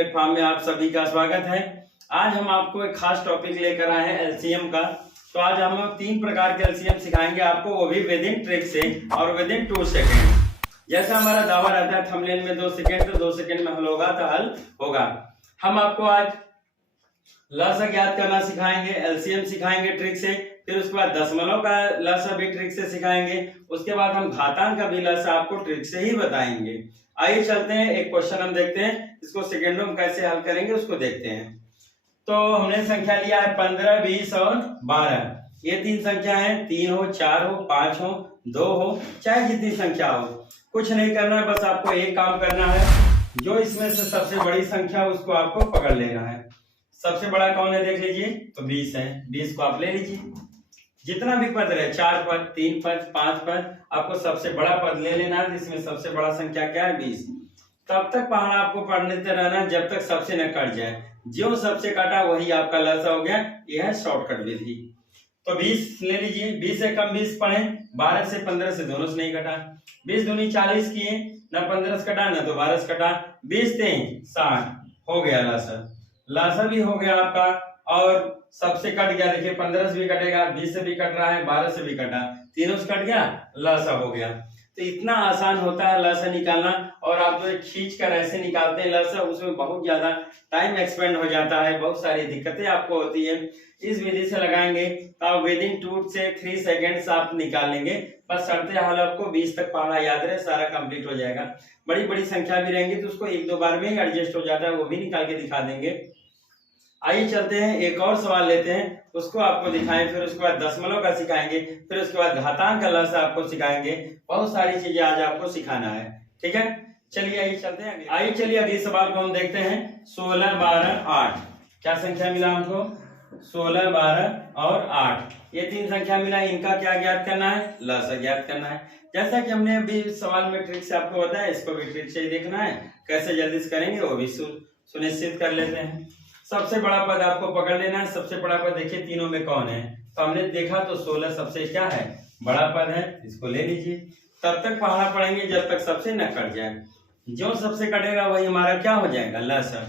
Platform में आप सभी का स्वागत है। आज हम आपको एक खास टॉपिक लेकर आए हैं एलसीएम का। तो आज हम 3 प्रकार के एलसीएम सिखाएंगे आपको, वो भी विद इन ट्रिक से और विद इन 2 सेकेंड। जैसा हमारा दावा रहता है थंबनेल में 2 सेकेंड, तो 2 सेकेंड में हल होगा तो हल होगा। हम आपको आज लसा ज्ञात करना सिखाएंगे, एलसीएम सिखाएंगे ट्रिक से, फिर उसके बाद दशमलव का लसा भी ट्रिक से सिखाएंगे, उसके बाद हम घातांक का भी लसा आपको ट्रिक से ही बताएंगे। आइए चलते हैं, एक क्वेश्चन हम देखते हैं, इसको सेकेंडों में कैसे हल करेंगे उसको देखते हैं। तो हमने संख्या लिया है 15, 20 और 12। ये 3 संख्या है, 3 हो, 4 हो, 5 हो, 2 हो, चाहे जितनी संख्या हो, कुछ नहीं करना है, बस आपको एक काम करना है, जो इसमें से सबसे बड़ी संख्या उसको आपको पकड़ लेना है। सबसे बड़ा कौन है देख लीजिए, तो 20 है, 20 को आप ले लीजिए। जितना भी पद रहे, 4 पद, 3 पद, 5 पद, आपको सबसे बड़ा पद ले लेना है, जिसमें सबसे बड़ा संख्या क्या है 20। तब तक पहाड़ा आपको पढ़ने रहना जब तक सबसे न कट जाए, जो सबसे कटा वही आपका लसा हो गया। यह है शॉर्टकट विधि। तो 20 ले लीजिए, 20 से कम 20 पढ़े, 12 से 15 से दोनों से नहीं कटा, 20 दूनी 40 किए, न 15 से कटा न तो 12 से कटा, 20 3 60 हो गया लसा। लासा भी हो गया आपका, और सबसे कट गया, देखिए 15 से भी कटेगा, 20 से भी कट रहा है, 12 से भी कटा, तीनों से कट गया, लासा हो गया। तो इतना आसान होता है लासा निकालना, और आप जो खींच कर ऐसे निकालते हैं लासा, उसमें बहुत ज्यादा टाइम एक्सपेंड हो जाता है, बहुत सारी दिक्कतें आपको होती है। इस विधि से लगाएंगे तो आप विद इन 2 से 3 सेकेंड्स आप निकाल लेंगे। बस शर्तें हाल आपको 20 तक पढ़ा याद रहे, सारा कंप्लीट हो जाएगा। बड़ी बड़ी संख्या भी रहेंगी तो उसको 1-2 बार में ही एडजस्ट हो जाता है, वो भी निकाल के दिखा देंगे। आइए चलते हैं, एक और सवाल लेते हैं, उसको आपको दिखाएं, फिर उसके बाद दशमलव का सिखाएंगे, फिर उसके बाद घातांक का लसा आपको सिखाएंगे। बहुत सारी चीजें आज आपको सिखाना है, ठीक है। चलिए आइए चलते हैं, आइए चलिए अगले सवाल को हम देखते हैं। 16, 12, 8 क्या संख्या मिला हमको, 16, 12 और 8, ये 3 संख्या मिला। इनका क्या ज्ञात करना है, लसा ज्ञात करना है। जैसा कि हमने अभी सवाल में ट्रिक से आपको बताया, इसको भी ट्रिक से ही देखना है, कैसे जल्दी से करेंगे वो भी सुनिश्चित कर लेते हैं। सबसे बड़ा पद आपको पकड़ लेना है। सबसे बड़ा पद देखिए तीनों में कौन है, तो हमने देखा तो 16 सबसे क्या है, बड़ा पद है, इसको ले लीजिए। तब तक पहाड़ा पढ़ेंगे जब तक सबसे न कट जाए, जो सबसे कटेगा वही हमारा क्या हो जाएगा, लसा।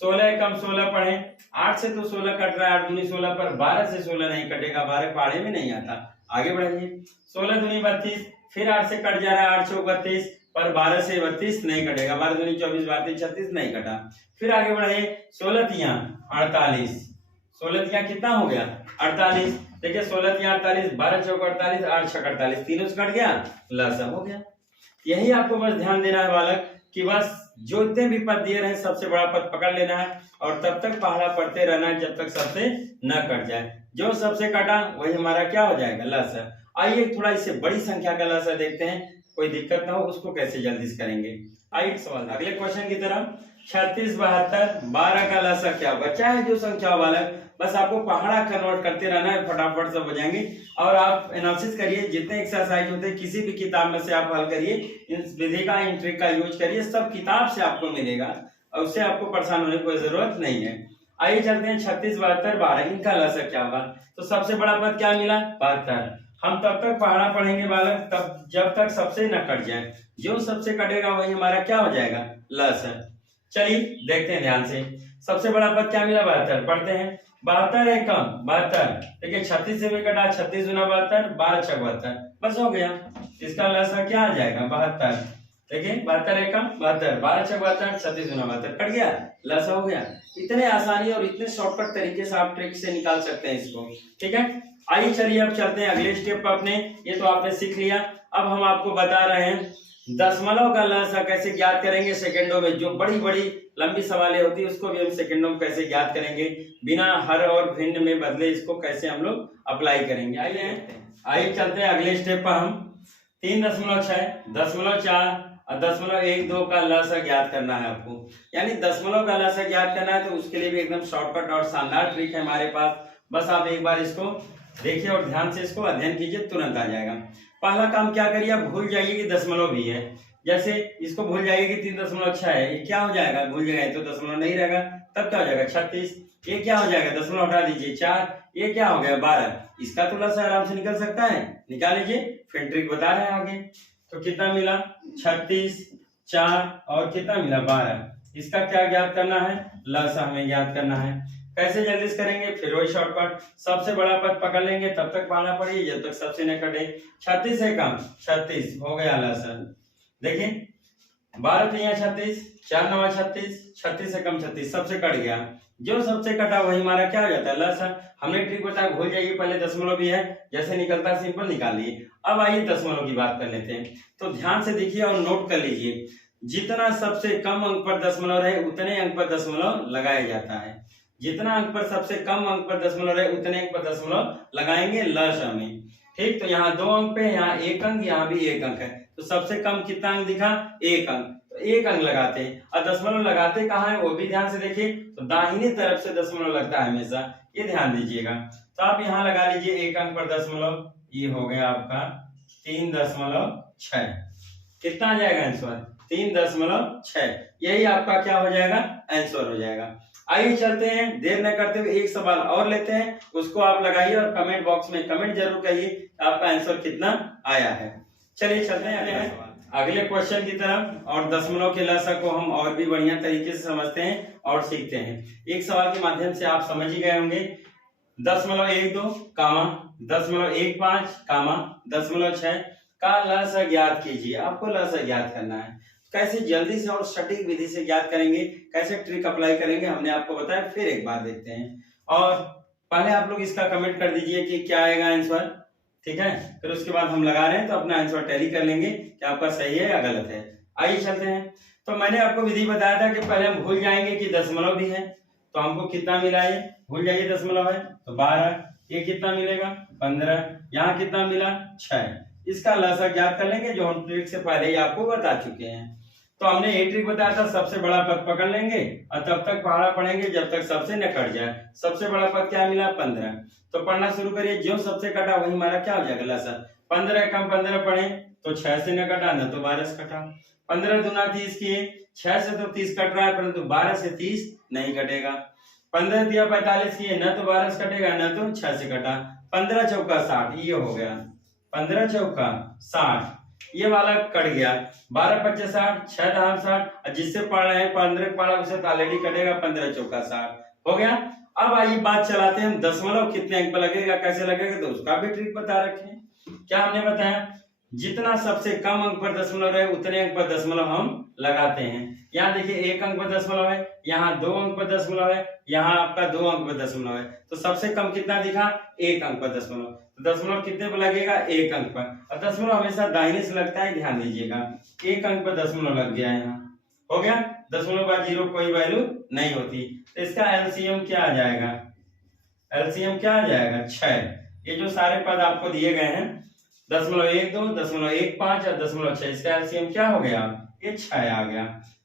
16 कम 16 पढ़े, 8 से तो 16 कट रहा है, 8 दूनी 16 पर, 12 से 16 नहीं कटेगा, 12 पहाड़े में नहीं आता। आगे बढ़िए, 16 दूनी 32, फिर 8 से कट जा रहा है, 8 चौक 32 पर, 12 से 32 नहीं कटेगा, 12 दूनी 24, 12 36 नहीं कटा। फिर आगे बढ़े, 16 तियां 48, 16 तियां कितना हो गया 48। देखिए 16 तियां 48, 12 चौक 48, 8 छक 48, तीनों से कट गया, लसा हो गया। यही आपको बस ध्यान देना है बालक, कि बस जो इतने भी पद दिए रहे सबसे बड़ा पद पकड़ लेना है, और तब तक पहाड़ा पढ़ते रहना है जब तक सबसे न कट जाए। जो सबसे कटा वही हमारा क्या हो जाएगा, लसा। आइए थोड़ा इससे बड़ी संख्या का लसा देखते हैं, कोई दिक्कत ना हो, उसको कैसे जल्दी से करेंगे। आइए सवाल अगले क्वेश्चन की तरफ। 36, 72, 12 का लसा क्या होगा, चाहे जो संख्या वाला, बस आपको पहाड़ा कन्वर्ट करते रहना है, फटाफट सब हो जाएंगे। और आप एनालिसिस करिए, जितने एक्सरसाइज होते हैं किसी भी किताब में से आप हल करिए, इस विधि का, इन ट्रिक का यूज करिए, सब किताब से आपको मिलेगा, और उससे आपको परेशान होने की कोई जरूरत नहीं है। आइए चलते हैं 36, 72, 12, इनका लसा क्या होगा। तो सबसे बड़ा पद क्या मिला, 72। हम तब तक पहाड़ा पढ़ेंगे बालक तब जब तक सबसे न कट जाए, जो सबसे कटेगा वही हमारा क्या हो जाएगा, लसा। चलिए देखते हैं ध्यान से। सबसे बड़ा पद क्या मिला, 72, पढ़ते हैं। 72 है कम 72, देखिए 36 से भी कटा, 36 दूना 72, 12 छक 72, बस हो गया। इसका लसा क्या आ जाएगा, 72। देखिए 72 है कम 72, 12 छक 72, 36 दूना 72, कट गया, लसा हो गया। इतने आसानी और इतने शॉर्टकट तरीके से आप ट्रिक से निकाल सकते हैं इसको, ठीक है। आइए चलिए अब चलते हैं अगले स्टेप पर अपने। ये तो आपने सीख लिया, अब हम आपको बता रहे हैं दशमलव का लसा कैसे ज्ञात करेंगे सेकंडों में। जो बड़ी बड़ी लंबी सवालें होती है उसको भी हम सेकंडों में कैसे ज्ञात करेंगे, बिना हर और भिन्न में बदले, इसको कैसे हम लोग अप्लाई करेंगे। आइए चलते हैं अगले स्टेप पर। हम 3.6, 0.4 और 0.12 का लसा ज्ञात करना है आपको, यानी दशमलव का लसा ज्ञात करना है। तो उसके लिए भी एकदम शॉर्टकट और शानदार ट्रिक है हमारे पास, बस आप एक बार इसको देखिए और ध्यान से इसको अध्ययन कीजिए, तुरंत आ जाएगा। पहला काम क्या करिए, आप भूल जाइए कि दशमलव भी है। जैसे इसको भूल जाइए कि 3.6 है, ये क्या हो जाएगा, भूल जाएगा तो दशमलव नहीं रहेगा, तब क्या हो जाएगा 36। ये क्या हो जाएगा, दशमलव हटा दीजिए 4, ये क्या हो गया 12। इसका तो लसा आराम से निकल सकता है, निकाल लीजिए, फिर ट्रिक बता रहे हैं आगे। तो कितना मिला 36, 4 और कितना मिला 12। इसका क्या ज्ञात करना है, लसा हमें ज्ञात करना है। कैसे जल्दी से करेंगे, फिर वही शॉर्टकट, सबसे बड़ा पद पकड़ लेंगे तब तक पढ़ना पड़ेगी जब तक सबसे न कटे। 36 है कम, 36 हो गया लसा। देखिए 12 3 36, 4 9 36, 36 से कम 36, सबसे कट गया, जो सबसे कटा वही हमारा क्या हो जाता है लसा। हमने ट्रिक बताया, भूल जाइए, पहले दशमलव भी है, जैसे निकलता है सिंपल निकालिए। अब आइए दशमलव की बात कर लेते हैं, तो ध्यान से देखिए और नोट कर लीजिए, जितना सबसे कम अंक पर दशमलव रहे उतने अंक पर दशमलव लगाया जाता है। जितना अंक पर सबसे कम अंक पर दशमलव रहे उतने अंक पर दशमलव लगाएंगे लसा में। ठीक, तो यहाँ 2 अंक पे, यहाँ 1 अंक, यहाँ भी 1 अंक है, तो सबसे कम कितना अंक दिखा, 1 अंक, तो 1 अंक लगाते हैं। और दशमलव लगाते कहाँ है वो भी ध्यान से देखिए, तो दाहिनी तरफ से दशमलव लगता है हमेशा, ये ध्यान दीजिएगा। तो आप यहाँ लगा लीजिए 1 अंक पर दशमलव, ये हो गया आपका 3.6। कितना आ जाएगा आंसर, 3.6। यही आपका क्या हो जाएगा, आंसर हो जाएगा। आइए चलते हैं, देर न करते हुए एक सवाल और लेते हैं, उसको आप लगाइए और कमेंट बॉक्स में कमेंट जरूर करिए आपका आंसर कितना आया है। चलिए चलते हैं अगले क्वेश्चन की तरफ, और दशमलव के लसा को हम और भी बढ़िया तरीके से समझते हैं और सीखते हैं। एक सवाल के माध्यम से आप समझ ही गए होंगे, 0.12 कामा 0.15 कामा 0.6 का लसा ज्ञात कीजिए। आपको लसा ज्ञात करना है, कैसे जल्दी से और सटीक विधि से ज्ञात करेंगे, कैसे ट्रिक अप्लाई करेंगे हमने आपको बताया, फिर एक बार देखते हैं। और पहले आप लोग इसका कमेंट कर दीजिए कि क्या आएगा आंसर, ठीक है, फिर उसके बाद हम लगा रहे हैं तो अपना आंसर टैली कर लेंगे कि आपका सही है या गलत है। आइए चलते हैं। तो मैंने आपको विधि बताया था कि पहले हम भूल जाएंगे कि दशमलव भी है, तो हमको कितना मिला, ये भूल जाइए दशमलव है तो 12, ये कितना मिलेगा 15, यहाँ कितना मिला 6। इसका लसा ज्ञात कर लेंगे, जो हम ट्रिक से पहले ही आपको बता चुके हैं। तो हमने ये ट्रिक बताया था, सबसे बड़ा पद पकड़ लेंगे और तब तक पढ़ा पढ़ेंगे जब तक सबसे न कट जाए। सबसे बड़ा पद क्या मिला 15, तो पढ़ना शुरू करिए, जो सबसे कटा वही हमारा क्या हो जाएगा लसा। 15 कम 15 पढ़े तो 6 से न कटा, न तो 12 से कटा। 15 दूना 30 किए, 6 से तो 30 कट रहा है परंतु 12 से 30 नहीं कटेगा। 15 दिया 45 किए, न तो 12 से कटेगा न तो 6 से कटा। 15 चौका 60, ये हो गया 15 चौका 60, ये वाला कट गया। 12 25 60, 6 10 60, जिससे पढ़ रहे हैं 15 पढ़ा उसे तो ऑलरेडी कटेगा, 15 चौका 60 हो गया। अब आइए बात चलाते हैं, दशमलव कितने अंक पर लगेगा, कैसे लगेगा, तो उसका भी ट्रिक बता रखे हैं। क्या हमने बताया, जितना सबसे कम अंक पर दशमलव रहे उतने अंक पर दशमलव हम लगाते हैं। यहाँ देखिए 1 अंक पर दशमलव है, यहाँ 2 अंक पर दशमलव है, यहाँ आपका 2 अंक पर दशमलव है, तो सबसे कम कितना दिखा 1 अंक पर दशमलव, तो दशमलव कितने पर लगेगा 1 अंक पर, और दशमलव हमेशा दाहिने से लगता है, ध्यान दीजिएगा। 1 अंक पर दशमलव लग गया, यहाँ हो गया। दशमलव का 0 कोई वैल्यू नहीं होती, तो इसका एलसीएम क्या आ जाएगा, एलसीएम क्या आ जाएगा 6। ये जो सारे पद आपको दिए गए हैं 0.12, 0.15 और 0.6, इसका एलसीएम क्या हो गया, ये 6 आ गया।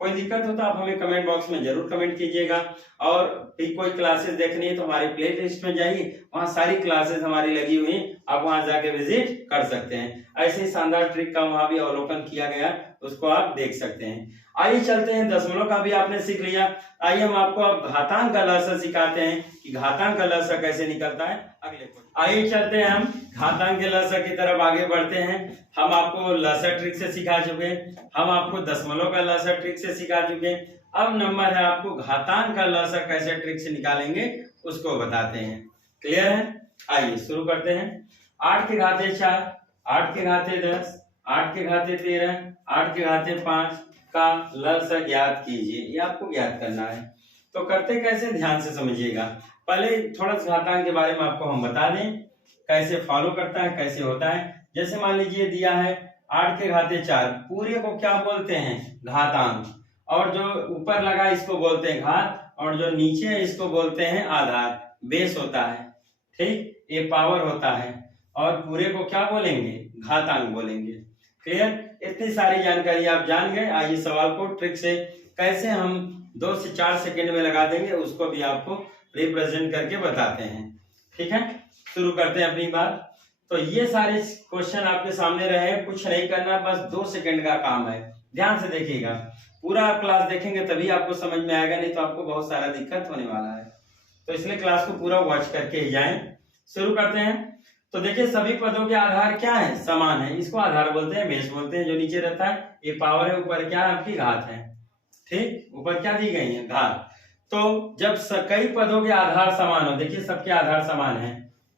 कोई दिक्कत हो तो आप हमें कमेंट बॉक्स में जरूर कमेंट कीजिएगा। और भी कोई क्लासेस देखनी है तो हमारी प्ले लिस्ट में जाइए, वहाँ सारी क्लासेस हमारी लगी हुई, आप वहाँ जाके विजिट कर सकते हैं। ऐसे ही शानदार ट्रिक का वहाँ भी अवलोकन किया गया, उसको आप देख सकते हैं। आइए चलते हैं, दशमलव का भी आपने सीख लिया, आइए हम आपको अब घातांक का लसा सिखाते हैं कि घातांक का लसा कैसे निकलता है। अगले आइए चलते हैं, हम घातांक के लसा की तरफ आगे बढ़ते हैं। हम आपको लसा ट्रिक से सिखा चुके, हम आपको दशमलव का लसा ट्रिक से सिखा चुके, अब नंबर है आपको घातांक का लसा कैसे ट्रिक से निकालेंगे उसको बताते हैं। क्लियर है, आइए शुरू करते हैं। 8 के घाते 4, 8 के घाते 10, 8 के घाते 13, 8 के घाते 5 का लसा ज्ञात कीजिए, ये आपको ज्ञात करना है। तो करते कैसे, ध्यान से समझिएगा। पहले थोड़ा सा घातांक के बारे में आपको हम बता दें, कैसे फॉलो करता है, कैसे होता है। जैसे मान लीजिए दिया है 8 के घाते 4, पूरे को क्या बोलते हैं घातांक, और जो ऊपर लगा इसको बोलते हैं घात, और जो नीचे है इसको बोलते हैं आधार, बेस होता है, ठीक, ये पावर होता है, और पूरे को क्या बोलेंगे घातांक बोलेंगे। क्लियर, इतनी सारी जानकारी आप जान गए। आइए सवाल को ट्रिक से कैसे हम 2 से 4 सेकंड में लगा देंगे उसको भी आपको रिप्रेजेंट करके बताते हैं। ठीक है, शुरू करते हैं अपनी बात। तो ये सारे क्वेश्चन आपके सामने रहे, कुछ नहीं करना, बस 2 सेकंड का काम है। ध्यान से देखिएगा, पूरा क्लास देखेंगे तभी आपको समझ में आएगा, नहीं तो आपको बहुत सारा दिक्कत होने वाला है। तो इसलिए क्लास को पूरा वॉच करके ही जाएं। शुरू करते हैं। तो देखिए सभी पदों के आधार क्या है, समान है, इसको आधार बोलते हैं, बेस बोलते हैं। जो नीचे रहता है ये पावर है, ऊपर क्या है आपकी घात है। ठीक, ऊपर क्या दी गई है, घात। तो जब कई पदों के आधार समान हो, देखिए सबके आधार समान है,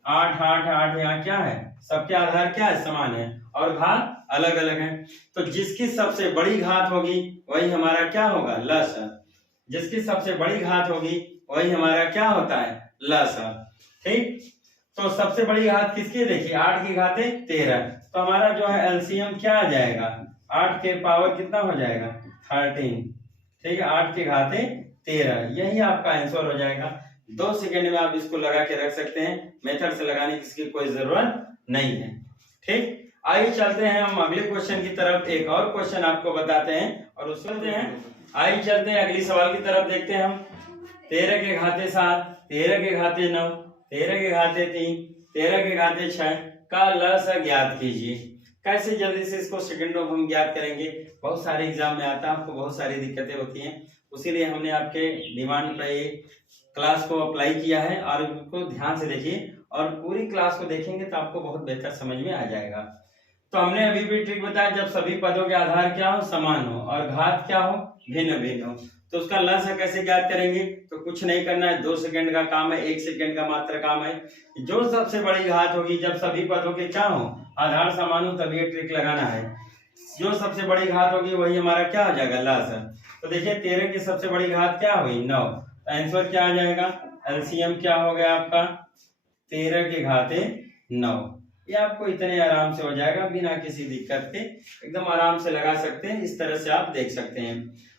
8 8 8 यहाँ क्या है, सबके आधार क्या है, समान है, और घात अलग अलग है। तो जिसकी सबसे बड़ी घात होगी वही हमारा क्या होगा, लसाअ। जिसकी सबसे बड़ी घात होगी वही हमारा क्या होता है, लसाअ। ठीक, तो सबसे बड़ी घात किसकी, देखिए 8 की घाते 13, तो हमारा जो है एलसीएम क्या आ जाएगा, 8 के पावर कितना हो जाएगा, 13। ठीक है, 8 की घाते 13, यही आपका आंसर हो जाएगा। 2 सेकंड में आप इसको लगा के रख सकते हैं, मेथड से लगाने की इसकी कोई जरूरत नहीं है। ठीक, आइए चलते हैं हम अगले क्वेश्चन की तरफ, एक और क्वेश्चन आपको बताते हैं और उसमें आइए चलते हैं अगली सवाल की तरफ, देखते हैं हम। 13 के घाते 7, 13 के घाते 9, 13 के घाते 3, 13 के घाते 6 का लसाअ ज्ञात कीजिए। कैसे जल्दी से इसको सेकंडों में हम ज्ञात करेंगे, बहुत सारे एग्जाम में आता है, आपको बहुत सारी दिक्कतें होती हैं, उसीलिए हमने आपके डिमांड पर ये क्लास को अप्लाई किया है। और इसको ध्यान से देखिए और पूरी क्लास को देखेंगे तो आपको बहुत बेहतर समझ में आ जाएगा। तो हमने अभी भी ट्रिक बताया, जब सभी पदों के आधार क्या हो, समान हो, और घात क्या हो, भिन्न भिन्न हो, तो उसका लसाअ कैसे ज्ञात करेंगे। तो कुछ नहीं करना है, 2 सेकंड का काम है, 1 सेकंड का मात्र काम है। जो सबसे बड़ी घात होगी, जब सभी पदों के क्या हो, आधार समान हो, तभी ये ट्रिक लगाना है। जो सबसे बड़ी घात होगी वही हमारा क्या हो जाएगा, लसाअ। तो देखिए 13 की सबसे बड़ी घात क्या हुई, 9, आंसर क्या आ जाएगा, एलसीएम क्या हो गया आपका, 13 के घाते 9। ये आपको इतने आराम से हो जाएगा, बिना किसी दिक्कत के एकदम आराम से लगा सकते हैं, इस तरह से आप देख सकते हैं।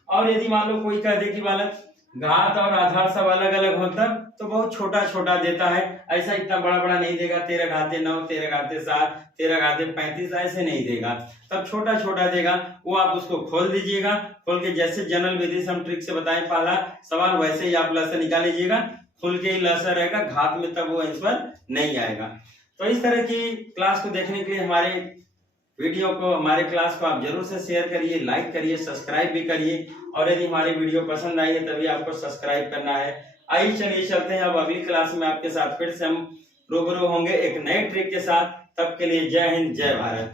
और यदि मान लो कोई कह दे कि बालक घात और आधार सब अलग अलग होता तो बहुत छोटा छोटा देता है, ऐसा इतना बड़ा बड़ा नहीं देगा, 13 घाते 9, 13 घाते 7, 13 घाते 35 ऐसे नहीं देगा, तब छोटा छोटा देगा। वो आप उसको खोल दीजिएगा, खोल के जैसे जनरल विधि से हम ट्रिक से बताएं पहला सवाल, वैसे ही आप लसाअ निकाल लीजिएगा, खुल के ही लसाअ रहेगा, घात में तब वो आंसर नहीं आएगा। तो इस तरह की क्लास को देखने के लिए हमारे वीडियो को, हमारे क्लास को आप जरूर से शेयर करिए, लाइक करिए, सब्सक्राइब भी करिए, और यदि हमारी वीडियो पसंद आई है तभी आपको सब्सक्राइब करना है। आइए चलिए चलते हैं अब अगली क्लास में आपके साथ फिर से हम रूबरू होंगे एक नए ट्रिक के साथ। तब के लिए जय हिंद, जय भारत।